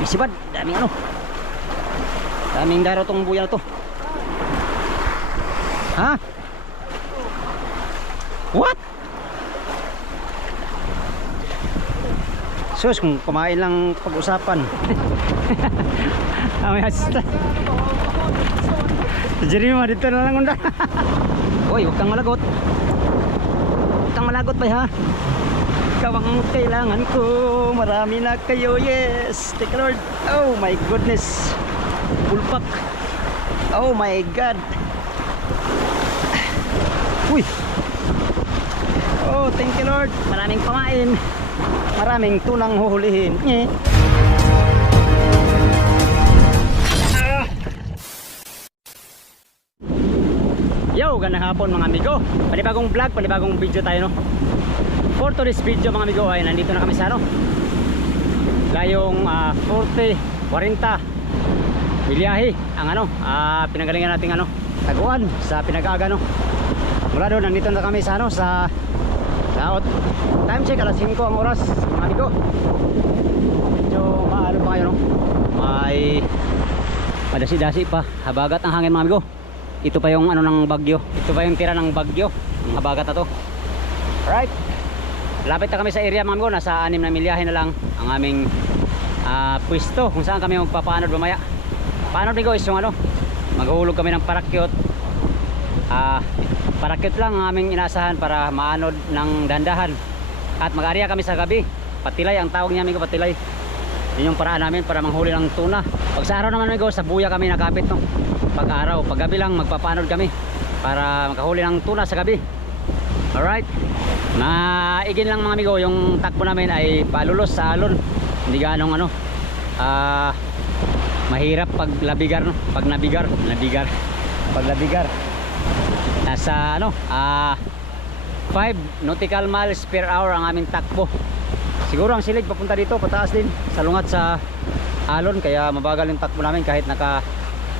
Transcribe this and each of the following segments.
May sibad, daming ano. Daming daraw tong buya na to. Ha? What? Sus, kung kumain lang pag-usapan. Assistant. Si Jeremy, dito na lang unda. Uy, huwag kang malagot. Huwag kang malagot ba ha? Ikaw ang kailangan ko. Marami na kayo, yes. You, Lord. Oh my goodness. Pulpak. Oh my God. Uy. Oh, thank you, Lord. Maraming pamain. Maraming tunang huhulihin. Eh. Yo, gandang hapon mga amigo. Panibagong vlog, panibagong video tayo no. For today's video mga amigo ay nandito na kami sa ano. Layong ah, 40, 40 Bilyahe ang ano, ah, pinanggalingan nating ano, taguan sa pinag-aga no. Mula doon nandito na kami sa ano sa out. Time check alas 5 ang oras mga amigo. Medyo maalo pa kayo no. May madasi-dasi pa, habagat ang hangin mga amigo ito pa yung ano ng bagyo ito pa yung tira ng bagyo ang habagat na to right lapit na kami sa area mga amigo nasa 6 na milyahe na lang ang aming ah, pwesto kung saan kami magpapanod mamaya. Panod amigo is yung ano maghulog kami ng parakyot. Ah, parakyot lang ang aming inaasahan para maanod ng dandahan. At mag-area kami sa gabi. Patilay ang tawag niya amigo patilay. Yun yung paraan namin para manghuli ng tuna. Pag sa araw naman amigo sa buya kami nakapit no? Pag araw pag gabi lang magpapanod kami para makahuli ng tuna sa gabi alright. Maigin lang mga amigo yung takbo namin ay palulos sa alon. Hindi ganong ano ah mahirap pag labigar no? Pag nabigar nabigar pag labigar nasa ano ah 5 nautical miles per hour ang aming takbo. Siguro ang silig papunta dito pataas din salungat sa alon. Kaya mabagal yung takbo namin kahit naka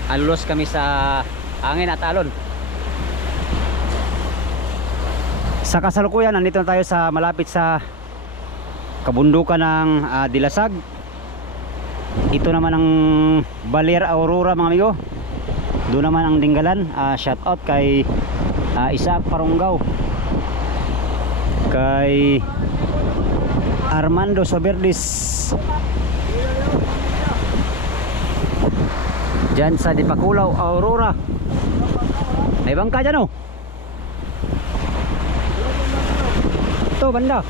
alulos kami sa hangin at alon sa kasalukuyan nandito na tayo sa malapit sa kabundukan ng ah, Dilasag. Ito naman ang Baler Aurora mga amigo. Doon naman ang Dinggalan Ah, shout out kay ah, Isaac Parunggaw. Kay Armando Soberdes. Diyan sa Dipakulaw, Aurora. May bangka dyan oh. Ito, banda.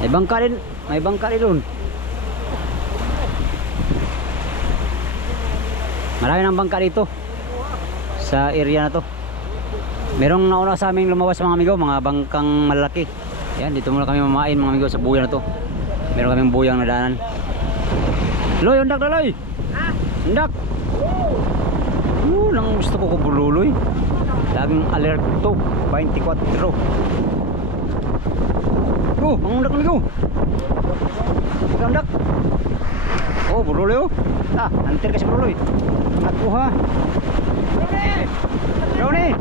May bangka din. May bangka din doon. Marami ng bangka dito. Sa area na to. Merong nauna sa aming lumawas mga amigo, mga bangkang malaki. Yan, dito muna kami mamain mga amigo sa buya na to. Meron kaming buyang na daanan. Loy, undak na loy. Ha? Undak. Uh, nang gusto ko kubululoy. Laging alert to. 24. Oh, ang undak ko. Ikaw undak. Oh, bululoy oh. Ah, antir kasi bululoy. Ako ha. Brownie!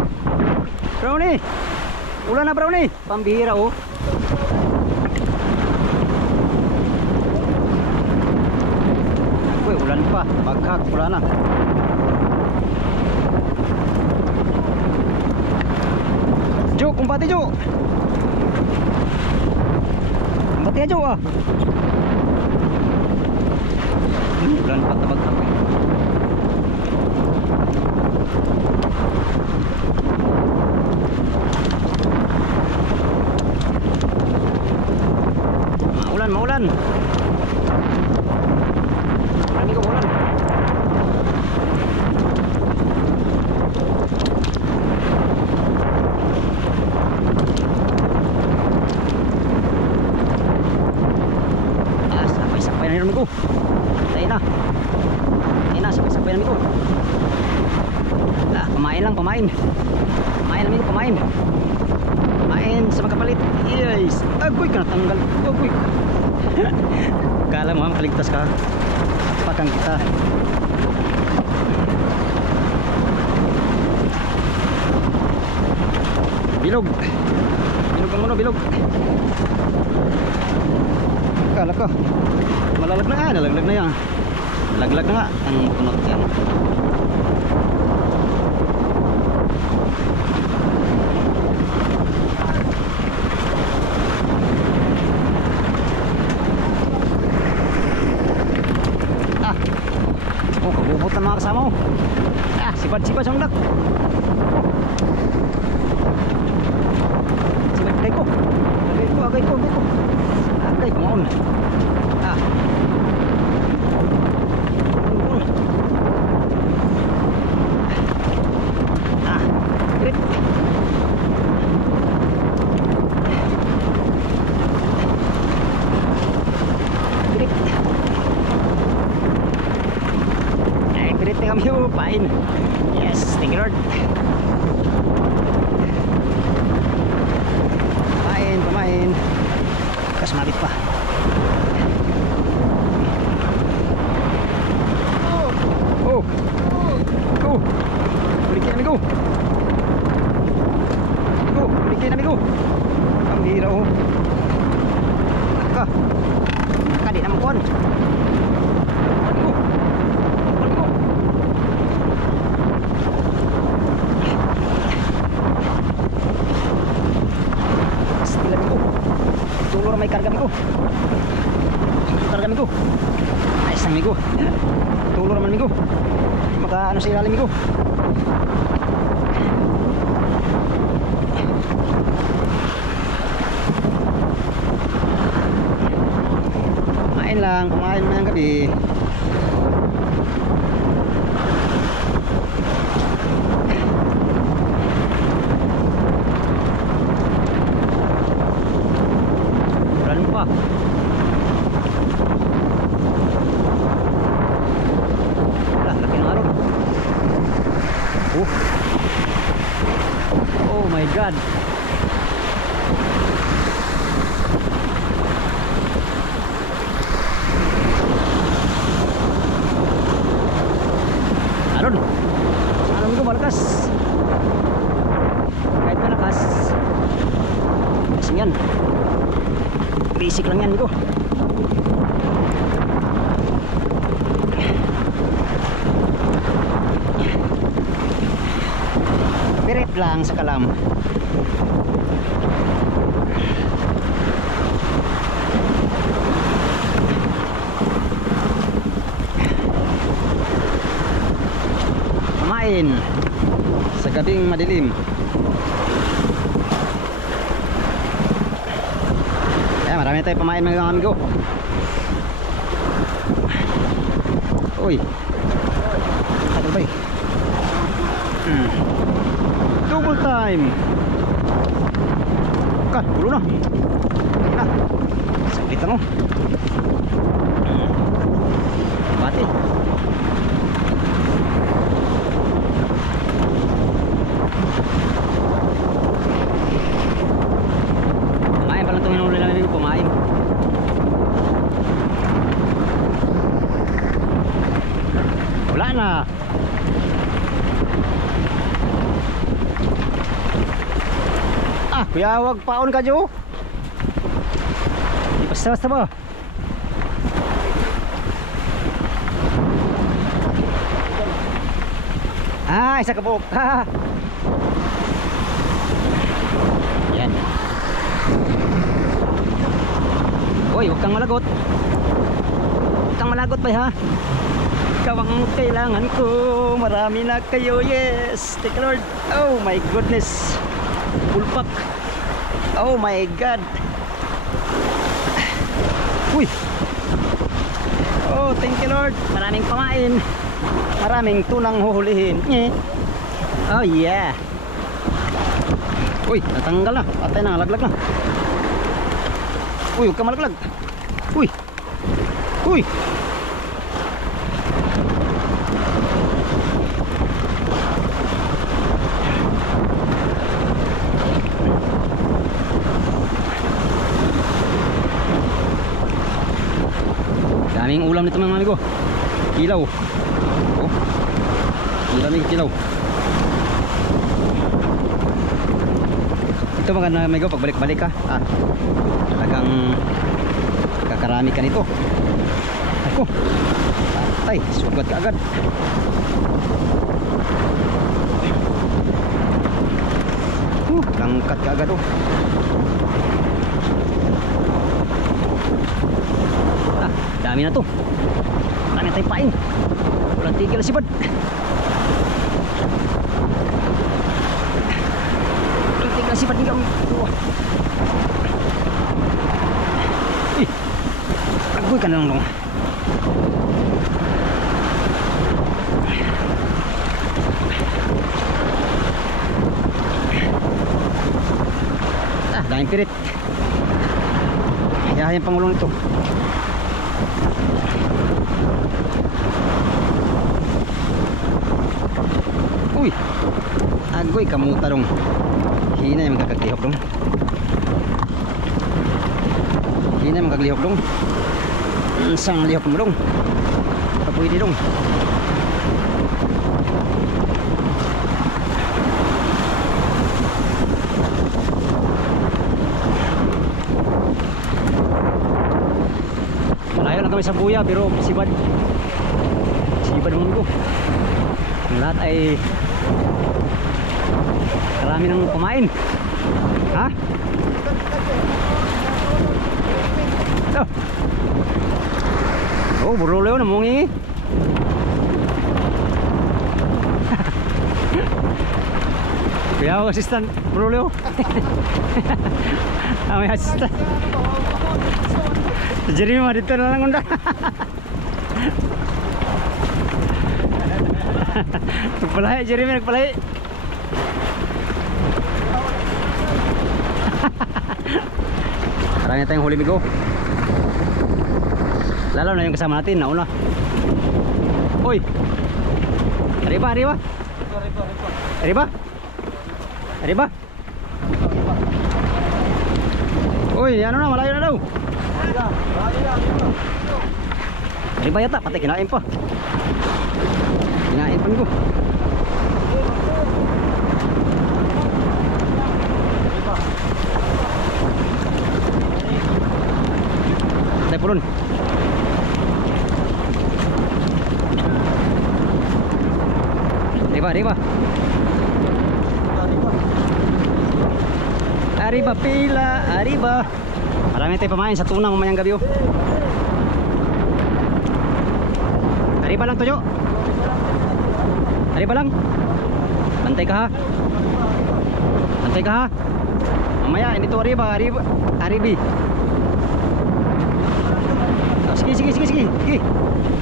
Brownie! Ulan na brownie! Pambihira oh. Uy, ulan pa. Baghak, ulan na. Jo, kumpati Jo. Kumpati ya Jo ah. Hmm, ulan pa tabaghak. eh. Maulan, maulan. Marami ko ulan. Ah, sabay-sabay na yun ko. Tayo na. Tayo na, sabay-sabay na ko. Ah, pamain lang, pamain. Pamain lang ito, pamain. Pamain sa magkapalit. Yes. Agoy ka natanggal. Agoy. Kala mo, makaligtas ka. Pakang kita. Bilog. Bilog ang muna bilog. Kala ko. Malalag na nga, nalaglag na yan. Nalaglag na nga ang bunot yan. Ah. Oh, kabubot na mga kasama mo. Ah, sipad-sipad sa undak. Sipad agay ko. Agay ko, agay ko, agay ko. Agay, kumaon. Ah. Kumaon. Ah, grip. Grip. Ay, pilit na kami upain. Yes, thank you Lord. Pamain, pamain. Kas malit pa. Oh! Go! Balik yan, amigo! Amigo, balik yan, amigo! Ang hira, oh. Naka. Naka, di naman kuhan. Amigo! Amigo! Stila ko. Tulor may karga ko. Ko. Ayos lang migo. Tulor naman migo. Maka ano sa ilalim migo. Kumain lang, kumain mo ng gabi. Ulan pa. Wala, laki ng araw. Oh. Oh my God. Aron. Aron ko malakas. Kahit malakas. Kasi yan. Basic lang yan ko. Pirit lang sa kalam. Kumain sa gabing madilim. Marami tayo pamain mga amigo. Uy. Tagal ba eh? Hmm. Double time. Kan, ulo na. Na. Saglit ano. Bati. Kumain pa lang itong hinuli namin kumain. Wala na. Ah, kuya, wag paon ka. Di basta-basta ba? Ah, isa ka po. Yan. Uy, huwag kang malagot. Huwag kang malagot ba ha? Ikaw ang kailangan ko. Marami na kayo. Yes. You, Lord. Oh my goodness. Full pack. Oh my God. Uy. Oh, thank you, Lord. Maraming pamain. Maraming tunang huhulihin. Oh yeah. Uy, natanggal na. Patay na, laglag na. Uy, huwag ka malaglag. Uy. Uy. Daming ulam nito mga amigo. Kilaw. Oh. Ulam ni kilaw. Ito mga namigo, pagbalik-balik ka. Ah, talagang kakarami ka nito. Ako, patay, sugat ka agad. Uh, langkat ka agad oh. Ah, dami na to. Na tayong pain. Walang tigil si Bad. Walang tigil si Bad. Hindi kami. Ih, agoy ka na lang dong. Ah, daming pirit. Kaya yung pangulong ito. Uy! Agoy kamuta dong. Hina yung magkakaglihok dong. Hina yung magkaglihok dong. Isang lihok mo dong. Kapwede dong. Malayo lang kami sa buya pero sibad. Sibad naman ko. Lahat ay Karami nang kumain. Ha? Oh. Oh, buruleo na mungi. Ako assistant, buruleo. Ah, may assistant. Mah dito na lang unda. Nagpalahi, Jeremy nagpalahi. Marami tayong huli bigo. Lalo na yung kasama natin, nauna. Uy! Arriba, arriba! Arriba! Arriba! Uy, ano na, malayo na daw. Arriba yata, pati kinain pa. Pa ko. Tayo pulun. Arriba, arriba. Arriba pila, arriba. Marami tayo pamain sa tuna mamayang gabi oh. Arriba lang tuyo. Arriba lang. Bantay ka ha. Bantay ka ha. Mamaya, hindi to arriba, arriba, arribi. Oh, sige, sige, sige, sige. Sige,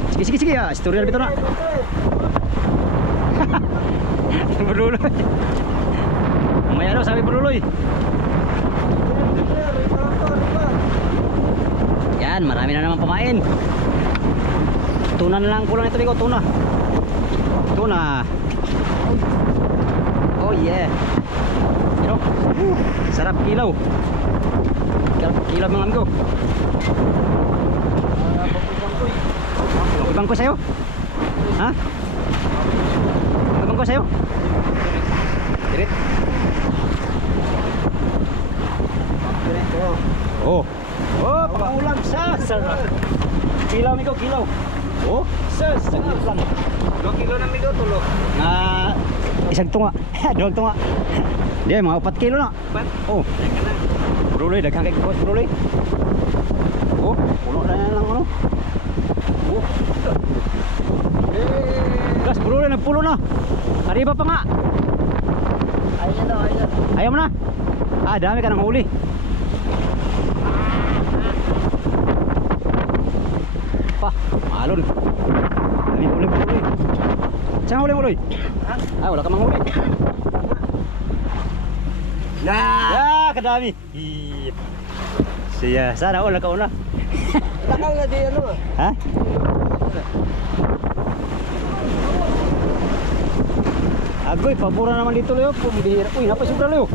sige, sige, sige. Ah, istorya na na. Bruloy. Mamaya daw, sabi Bruloy. Yan, marami na naman pamain. Tuna na lang kulang ito, Bigo. Tuna. Tuna. Oh, yeah. Pero, sarap kilaw. Sarap kilaw mga amigo. Ibang ko sa'yo? Ha? Ibang ko sa'yo? Dirit? Oh. Oh, pangulam sa sarap. Kilaw amigo, kilaw. Oh, sa saglit lang. Dua kilo na migo tulo. Na isang tunga. Duwag tunga. Di mga 4 kilo na. Bat. Oh. Bruloy, daghang kay kuwas bruloy. Oh, puno na lang ano. Oh. Gas, bruloy, nagpulo na. Arriba pa nga. Ayun na, ayun. Ayaw mo na. Ah, dami ka ng huli. Pa, maalon. Dami huli, huli. Saan huli, huli? Ah, wala ka mang huli. Na. Ah, kadami. Iya. Siya, sana all nakauna. Lakal na di ano. Ha? Agoy, pabura naman dito Leo. Pumibihira. Uy, napasubra Leo.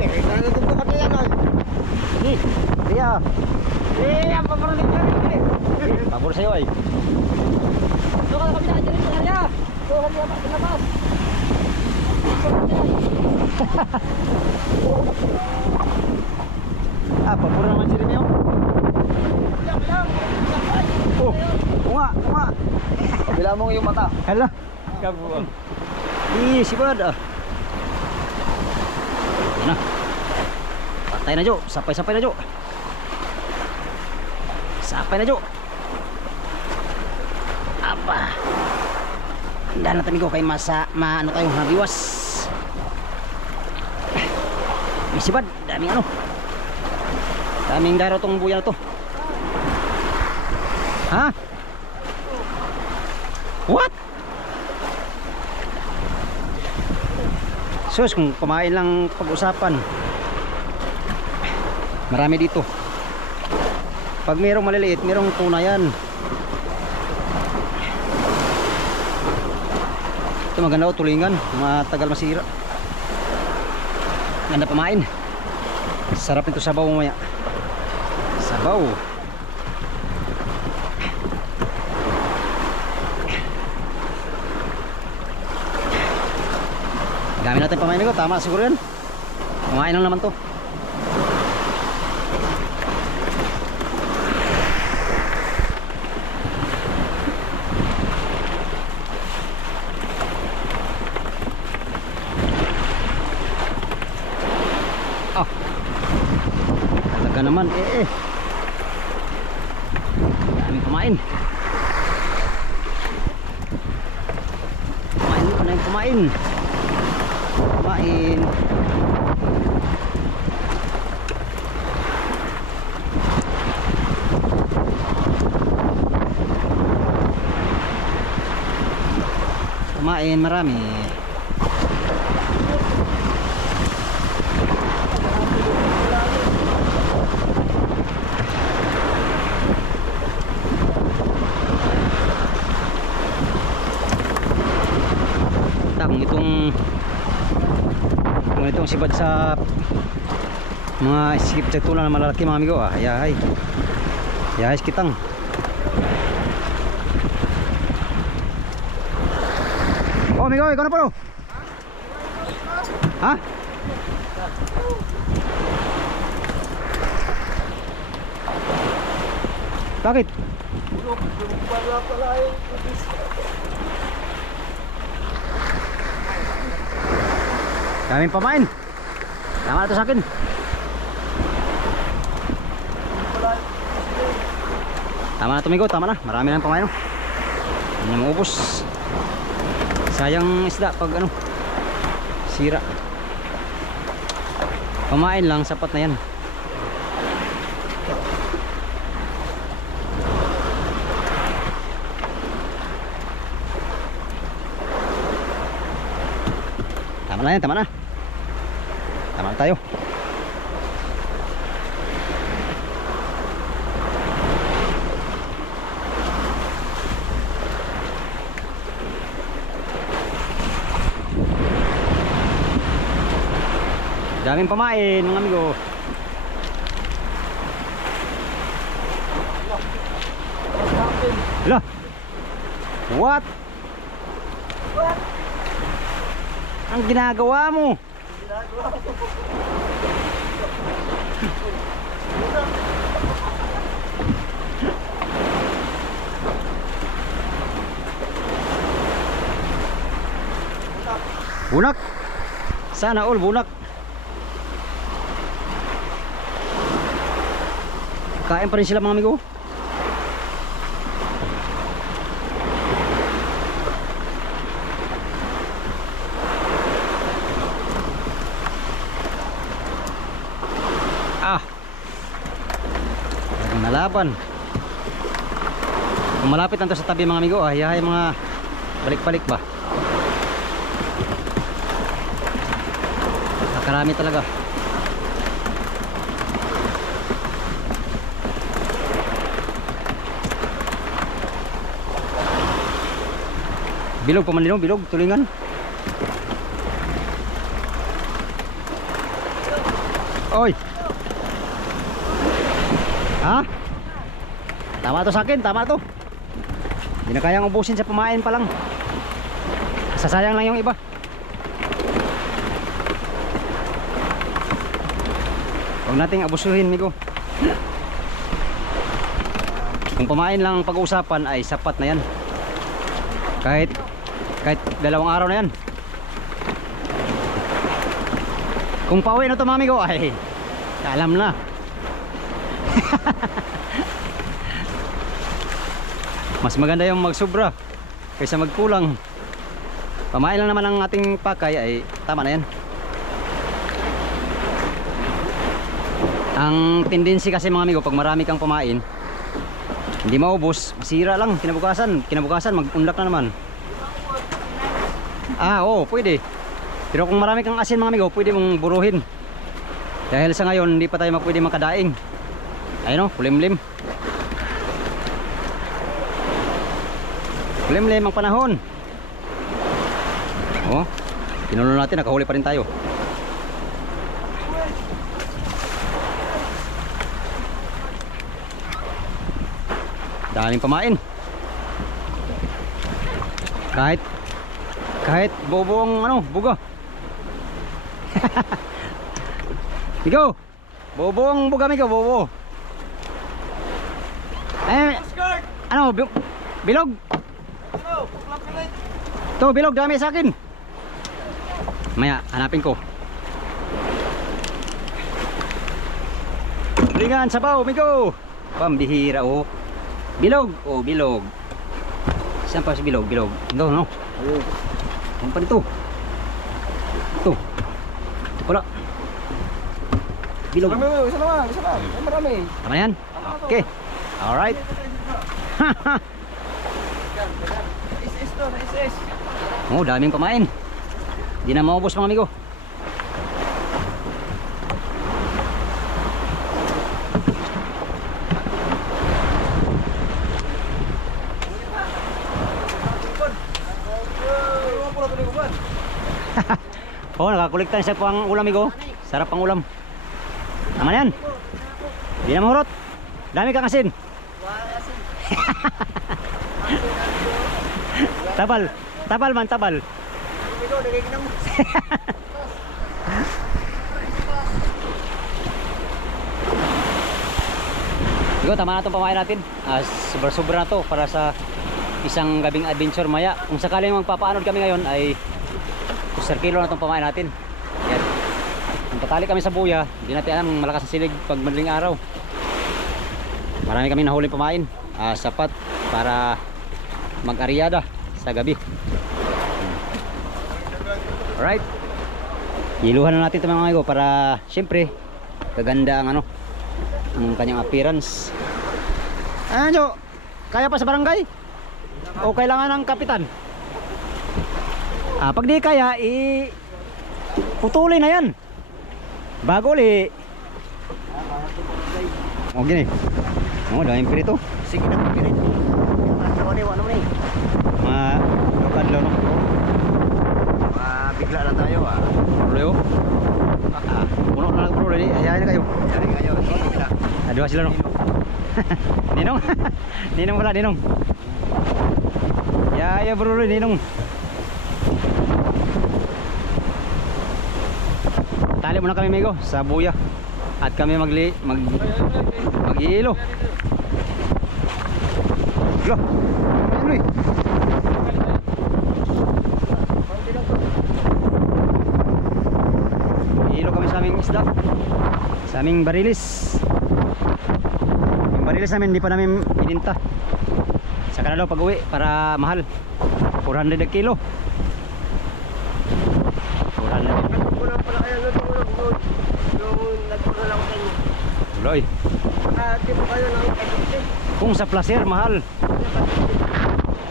Eh, sana dito ka kaya na. Di, ka rin. Pabura sa'yo ay. Kami na dyan sa area. Doon kami na sa labas. ah, papuro naman si Remeo. Oh, unga, unga. Bila mo yung mata. Hala. Kabuang. Ih, si Bad ah. Na. Patay na Jo. Sapay-sapay na Jo. Sapay na Jo. Handa na tayo ko kay masa ma ano tayo mabiwas. May sibad, daming ano. Daming daraw tong buya na to. Ha? What? Sus, kung kumain lang pag-usapan. Marami dito. Pag mayroong maliliit, mayroong tuna yan. Ito maganda o tulingan, matagal masira. Ganda pamain. Sarap nito sabaw mamaya. Sabaw. Dami natin pamain ko, tama siguro yan. Kumain lang naman to. Ah. Talaga naman, eh eh. Dami kumain. Kumain, kumain, kumain. Kumain. Kumain marami. Ta, kung itong kung itong sibad sa mga skip sa tuna na malalaki mga amigo ah. Yahay. Yahay kitang amigo ikaw na palo ha? Bakit? Daming pamain. Tama na to sa akin. Tama na tumigo tama na. Marami na yung pamain no? hindi na maubos sayang isda pag ano sira. Pamain lang sapat na yan. Tama na yan tama na tama na tayo daming pamain mga amigo Hala What? Ang ginagawa mo? Bunak. Sana all bunak. Kain pa rin sila mga amigo. Ah. Talagang nalaban. Kung malapit lang to sa tabi mga amigo, ah, yahay mga balik-balik ba. Nakarami talaga. Bilog pa man din, oh, bilog, tulingan. Oy. Ha? Tama to sa akin, tama to. Hindi na kayang ubusin sa pamain pa lang. Sasayang lang yung iba. Huwag nating abusuhin, migo. Kung pamain lang ang pag-uusapan ay sapat na yan. Kahit kahit dalawang araw na yan. Kung pauwi na to mami ko ay alam na. Mas maganda yung magsubra kaysa magkulang. Pamain lang naman ang ating pakay ay tama na yan. Ang tendency kasi mga amigo pag marami kang pamain hindi maubos, masira lang kinabukasan. Kinabukasan mag-unlak na naman. Ah, oo, pwede. Pero kung marami kang asin mga amigo, pwede mong buruhin. Dahil sa ngayon, hindi pa tayo pwede makadaing. Ayun o, kulimlim. Kulimlim ang panahon. Oh, pinulo natin, nakahuli pa rin tayo. Daming pamain. Kahit kahit bobo ang ano, buga. Migo. Bobo ang buga migo, bobo. Eh, ano, bi- bilog. To, bilog dami sa akin. Maya, hanapin ko. Lingan sabaw, migo. Pambihira oh. Bilog, oh bilog. Saan bilog, bilog? No, no. Ayun. Ano pa dito? Ito. Ito pala. Bilog. Marami, isa naman, isa. Ay, marami. Tama yan? Okay. Alright. Is-is to, is-is. Oh, daming kumain. Di na maubos mga amigo. Nakakuliktan siya po ang ulam amigo. Sarap ang ulam. Tama na yan. Di na mahurot. Dami kang asin. tabal. Tabal man, tabal. Siguro tama na itong pamain natin. Ah, sobra-sobra na to para sa isang gabing adventure maya. Kung sakaling magpapaanod kami ngayon ay kusar kilo na itong pamain natin. Tatali kami sa buya, hindi natin alam malakas ang silig pag madaling araw. Marami kami nahuling pamain. Ah, sapat para mag-ariada sa gabi. Alright. Iluhan na natin ito mga amigo para syempre kaganda ang ano ang kanyang appearance. Ano? Kaya pa sa barangay? O kailangan ng kapitan? Ah, pag di kaya, i putulin na yan. Bago uli. O, gini. O, daming pirito. Sige na, pirit. Natawa ni, ano ni? Mga lokadlo, no? Ah, bigla lang tayo ah. Tuloy, oh. Ah, puno na lang bro. Dali, ayahin na kayo. Dari kayo, dua sila, no? Ninong. Ninong pala, Ninong. Ya, ya bro, Ninong. Tali muna kami, Migo, sa buya. At kami magli mag mag-iilo. Lo. Ano eh? Iilo kami sa aming isda. Sa aming barilis. Yung barilis namin hindi pa namin ininta. Saka na daw pag uwi para mahal. 400 a kilo. 400. Kulang pala kayo, no, tulog, no. Yung nagpura lang sa inyo. Tuloy. Ah, di mo kayo ng kapitid. Kung sa placer mahal.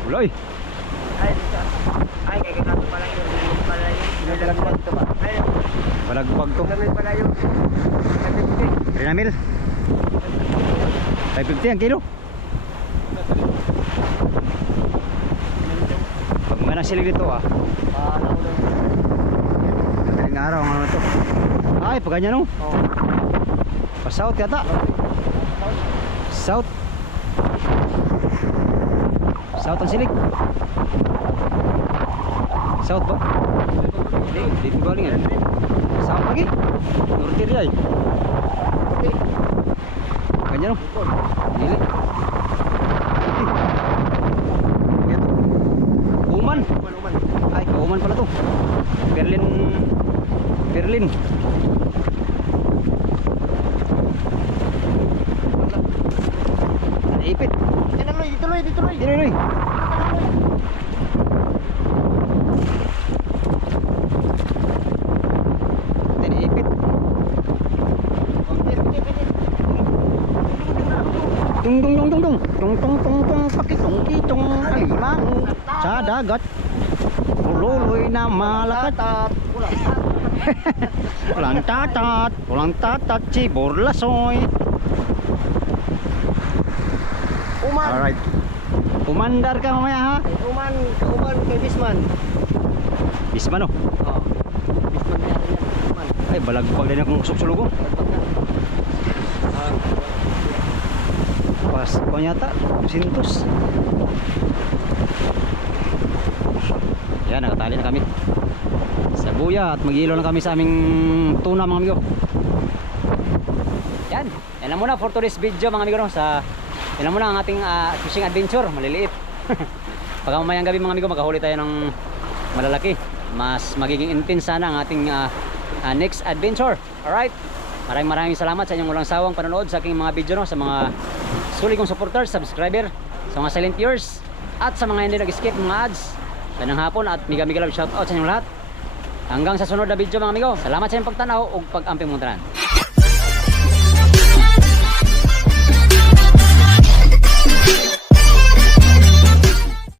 Tuloy. Ay. Ay, kaya ganito pala yun. Pala yun. Nilagpag to ba? Ay, Balagbag to. gamit pala yun. Kapitid. 3 na mil. 550 ang kilo. Pag mga nasilig dito ah. Madaling araw ang ano to. Ay, pag ganyan no. Oo. Pa south yata. South. South ang silig. South ba? Hindi, dito galing yan. Saan lagi? Norte rin ay. Okay. Ganyan o. Ikon. Dili. Ito. Uman. Ay, kauman pala to. Berlin. Berlin. Loy. Dito, Loy. Dito, okay. Tung tung tung tung tung tung tung tung tung pakitung kitong alimang sa dagat Ululoy na malakat. Walang tatat Walang tatat si Burlasoy Uman. Alright Umandar ka mamaya ha Uman, uman kay Bisman. Bisman oh Oh. Bisman niya rin yan. Ay balagbag din akong suksulugo Pagpag na. Ah, Pas ko yata 200 Yan nakatali na kami Sa buya at mag-ilo na kami sa aming tuna mga amigo Yan Yan lang muna for today's video mga amigo no, sa Yan muna ang ating ah, fishing adventure Maliliit Pagka mamayang gabi mga amigo makahuli tayo ng malalaki Mas magiging intense sana ang ating ah, ah, next adventure Alright Maraming maraming salamat sa inyong walang sawang panonood sa aking mga video no, sa mga sulit kong supporters, subscriber, sa mga silent viewers, at sa mga hindi nag-skip mga ads. Ganang hapon at love shoutout sa inyong lahat. Hanggang sa sunod na video mga amigo. Salamat sa inyong pagtanaw ug pag-amping mong tanan.